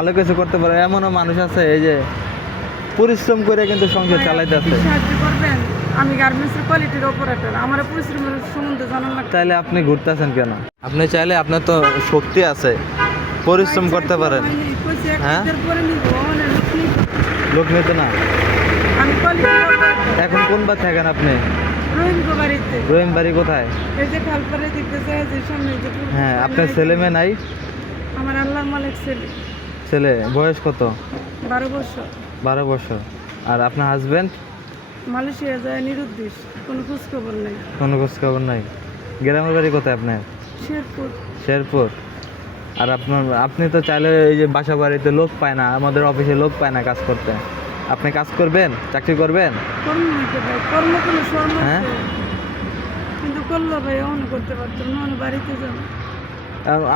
ভালো কিছু করতে পারে এমনও মানুষ আছে এই যে পরিশ্রম করে কিন্তু সংসার চালাইতেছে। সাহায্য করবেন, আমি গার্মেন্টসের কোয়ালিটির অপারেটর, আমার পরিশ্রমের সম্বন্ধে জানার লাগবে। তাহলে আপনি ঘুরতেছেন কেন? আপনি চাইলে আপনার তো শক্তি আছে, পরিশ্রম করতে পারেন। হ্যাঁ? লোক নিতে না। আমি কোয়ালিটির এখন কোন বা থাকেন আপনি? রহিমগো বাড়িতে। রহিম বাড়ি কোথায়? এই যে খালপাড়ে দেখতেছে যে সামনে যে পুরো হ্যাঁ, আপনার ছেলে মেয়ে নাই? আমার আল্লাহর মালিক ছেলে, ছেলে বয়স কত? 12 বছর। 12 বছর। আর আপনার হাজবেন্ড? মালয়েশিয়া যায় নিরুদ্দেশ, কোনো খোঁজ খবর নেই। কোনো খোঁজ খবর নাই। গ্রামের বাড়ি কোথায় আপনার? শেরপুর। শেরপুর। আর আপনি তো চাইলে এই যে বাসা বাড়িতে লোক পায় না, আমাদের অফিসে লোক পায় না কাজ করতে, আপনি কাজ করবেন, চাকরি করবেন? কর্ম হইতে ভাই, কর্ম কোনো শর্ম হ্যাঁ? আছে। কিন্তু করলো ভাই, অন করতে পারতাম না, অন বাড়িতে যাব।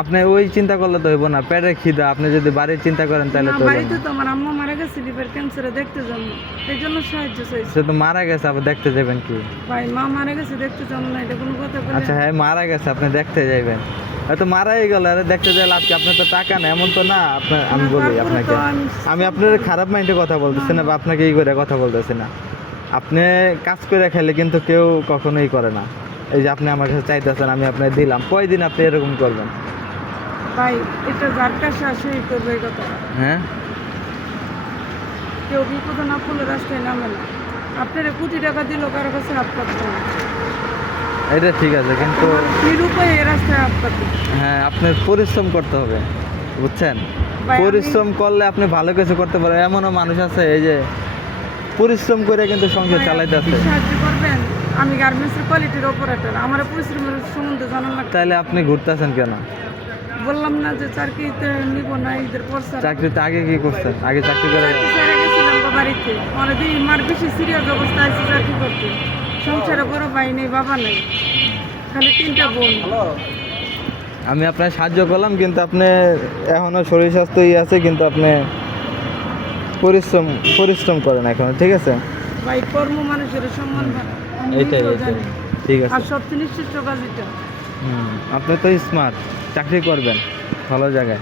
আপনি ওই চিন্তা করলে তো হইব না, পেটের খিদা। আপনি যদি বাড়ির চিন্তা করেন তাহলে না, তো হইবো বাড়িতে না। তো আমার আম্মা মারা গেছে লিভার ক্যান্সারে, দেখতে যাবো, এই জন্য সাহায্য চাইছি। সে তো মারা গেছে, আবার দেখতে যাবেন কি? ভাই মা মারা গেছে, দেখতে যাবো না, এটা কোনো কথা বলে? আচ্ছা হ্যাঁ, মারা গেছে, আপনি দেখতে যাইবেন। হয়তো মারাই গেল, আরে দেখতে যাই লাভ কি? আপনার তো টাকা না, এমন তো না। আপনার আমি না, বলি তারপরে আপনাকে, তো আমি আপনার খারাপ মাইন্ডে কথা বলতেছি না, বা আপনাকে এই করে কথা বলতেছি না। আপনি কাজ করে খেলে কিন্তু কেউ কখনোই করে না। এই যে আপনি আমার কাছে চাইতেছেন, আমি আপনাকে দিলাম, কয়দিন আপনি এরকম করবেন? ভাই এটা যার কাছে আসে এই করবে এই কথা। হ্যাঁ, কেউ বিপদ না পড়লে রাস্তায় নামে না। আপনারা কোটি টাকা দিল কারো কাছে হাত পাতবে না। এটা ঠিক আছে, কিন্তু নিরুপায় এই রাস্তায় হাত পাতবে। হ্যাঁ, আপনার পরিশ্রম করতে হবে, বুঝছেন? ভাই, পরিশ্রম করলে আপনি ভালো কিছু করতে পারেন। এমনও মানুষ আছে এই যে পরিশ্রম করে কিন্তু সংসার চালাইতেছে। সাহায্য করবেন, আমি গার্মেন্টসের কোয়ালিটির অপারেটর, আমার পরিশ্রমের সম্বন্ধে জানার লাগবে। তাহলে আপনি ঘুরতেছেন কেন? বললাম না যে চাকরিতে নিব না, ঈদের পর চাকরিতে আগে কি করছেন? আগে চাকরি করে চাকরি ছেড়ে গেছিলাম বাড়িতে, অনেকদিন মার বেশি সিরিয়াস অবস্থা আছে চাকরি করতে। সংসারে বড় ভাই নেই, বাবা নেই, খালি 3টা বোন। আমি আপনার সাহায্য করলাম, কিন্তু আপনি এখনো শরীর স্বাস্থ্য আছে, কিন্তু আপনি পরিশ্রম পরিশ্রম করেন এখনো, ঠিক আছে? ভাই কর্ম মানুষের সম্মান বাড়ায়, আমি এইটাই নিজেও এইটাই। জানি। ঠিক আর আছে। সবচেয়ে নিশ্চিত কাজ এটা। আপনি তো স্মার্ট, চাকরি করবেন ভালো জায়গায়।